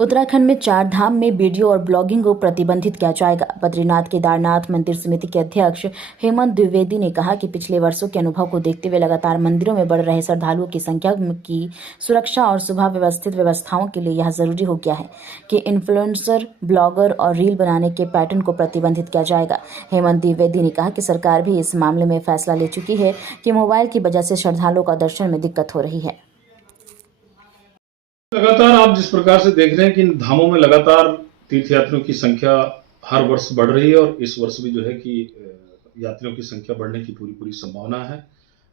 उत्तराखंड में 4 धाम में वीडियो और ब्लॉगिंग को प्रतिबंधित किया जाएगा। बद्रीनाथ केदारनाथ मंदिर समिति के अध्यक्ष हेमंत द्विवेदी ने कहा कि पिछले वर्षों के अनुभव को देखते हुए लगातार मंदिरों में बढ़ रहे श्रद्धालुओं की संख्या की सुरक्षा और सुव्यवस्थित व्यवस्थाओं के लिए यह जरूरी हो गया है कि इन्फ्लुएंसर, ब्लॉगर और रील बनाने के पैटर्न को प्रतिबंधित किया जाएगा। हेमंत द्विवेदी ने कहा कि सरकार भी इस मामले में फैसला ले चुकी है कि मोबाइल की वजह से श्रद्धालुओं का दर्शन में दिक्कत हो रही है। लगातार आप जिस प्रकार से देख रहे हैं कि इन धामों में लगातार तीर्थयात्रियों की संख्या हर वर्ष बढ़ रही है और इस वर्ष भी जो है कि यात्रियों की संख्या बढ़ने की पूरी संभावना है।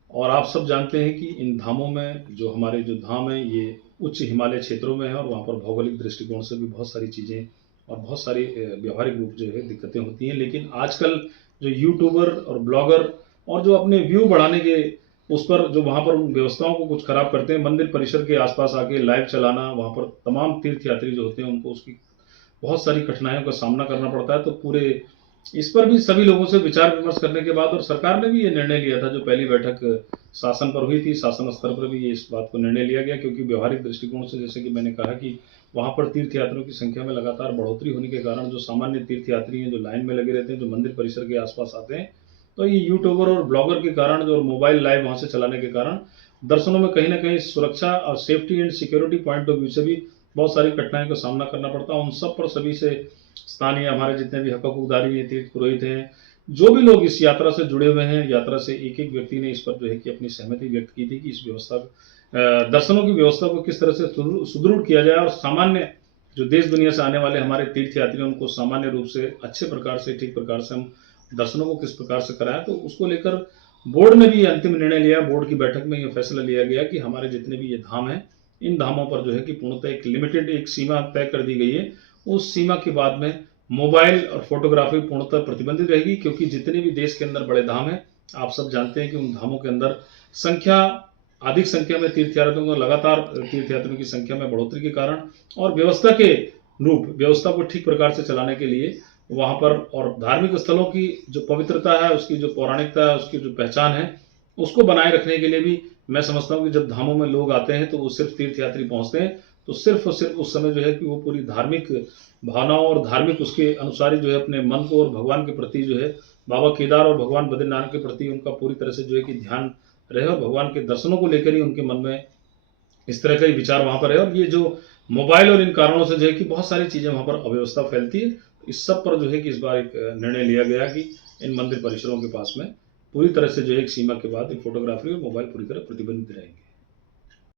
और आप सब जानते हैं कि इन धामों में जो हमारे जो धाम है ये उच्च हिमालय क्षेत्रों में है और वहाँ पर भौगोलिक दृष्टिकोण से भी बहुत सारी चीज़ें और बहुत सारी व्यवहारिक रूप जो है दिक्कतें होती हैं। लेकिन आजकल जो यूट्यूबर और ब्लॉगर और जो अपने व्यू बढ़ाने के उस पर जो वहाँ पर उन व्यवस्थाओं को कुछ खराब करते हैं, मंदिर परिसर के आसपास आके लाइव चलाना, वहाँ पर तमाम तीर्थयात्री जो होते हैं उनको उसकी बहुत सारी कठिनाइयों का सामना करना पड़ता है। तो पूरे इस पर भी सभी लोगों से विचार विमर्श करने के बाद और सरकार ने भी ये निर्णय लिया था, जो पहली बैठक शासन पर हुई थी, शासन स्तर पर भी ये इस बात को निर्णय लिया गया, क्योंकि व्यवहारिक दृष्टिकोण से जैसे कि मैंने कहा कि वहाँ पर तीर्थयात्रियों की संख्या में लगातार बढ़ोतरी होने के कारण जो सामान्य तीर्थयात्री हैं, जो लाइन में लगे रहते हैं, जो मंदिर परिसर के आसपास आते हैं, तो ये यूट्यूबर और ब्लॉगर के कारण जो मोबाइल लाइव वहाँ से चलाने के कारण दर्शनों में कहीं ना कहीं सुरक्षा और safety and security point of view से भी बहुत सारी कठिनाइयों का सामना करना पड़ता है। उन सब पर सभी से स्थानीय हमारे जितने भी हकूकदारी हैं, तीर्थ पुरोहित हैं, जो भी लोग इस यात्रा से जुड़े हुए हैं, यात्रा से एक एक व्यक्ति ने इस पर जो है कि अपनी सहमति व्यक्त की थी कि इस व्यवस्था दर्शनों की व्यवस्था को किस तरह से सुदृढ़ किया जाए और सामान्य जो देश दुनिया से आने वाले हमारे तीर्थयात्री उनको सामान्य रूप से अच्छे प्रकार से, ठीक प्रकार से हम दर्शनों को किस प्रकार से कराएं। तो उसको लेकर बोर्ड ने भी अंतिम निर्णय लिया। बोर्ड की बैठक में यह फैसला लिया गया कि हमारे जितने भी ये धाम हैं, इन धामों पर जो है कि पूर्णतः एक लिमिटेड एक सीमा तय कर दी गई है। उस सीमा के बाद में मोबाइल और फोटोग्राफी पूर्णतः प्रतिबंधित रहेगी, क्योंकि जितने भी देश के अंदर बड़े धाम हैं, आप सब जानते हैं कि उन धामों के अंदर अधिक संख्या में तीर्थयात्रियों को लगातार तीर्थयात्रियों की संख्या में बढ़ोतरी के कारण और व्यवस्था को ठीक प्रकार से चलाने के लिए वहाँ पर और धार्मिक स्थलों की जो पवित्रता है, उसकी जो पौराणिकता है, उसकी जो पहचान है, उसको बनाए रखने के लिए भी मैं समझता हूँ कि जब धामों में लोग आते हैं तो वो सिर्फ तीर्थयात्री पहुँचते हैं तो सिर्फ और सिर्फ उस समय जो है कि वो पूरी धार्मिक भावनाओं और धार्मिक उसके अनुसार ही जो है अपने मन को और भगवान के प्रति जो है बाबा केदार और भगवान बद्रीनाथ के प्रति उनका पूरी तरह से जो है कि ध्यान रहे और भगवान के दर्शनों को लेकर ही उनके मन में इस तरह का ही विचार वहाँ पर है। और ये जो मोबाइल और इन कारणों से जो है कि बहुत सारी चीज़ें वहाँ पर अव्यवस्था फैलती है। इस सब पर जो है कि इस बार एक निर्णय लिया गया कि इन मंदिर परिसरों के पास में पूरी तरह से जो है एक सीमा के बाद एक फोटोग्राफी और मोबाइल पूरी तरह प्रतिबंधित रहेंगे।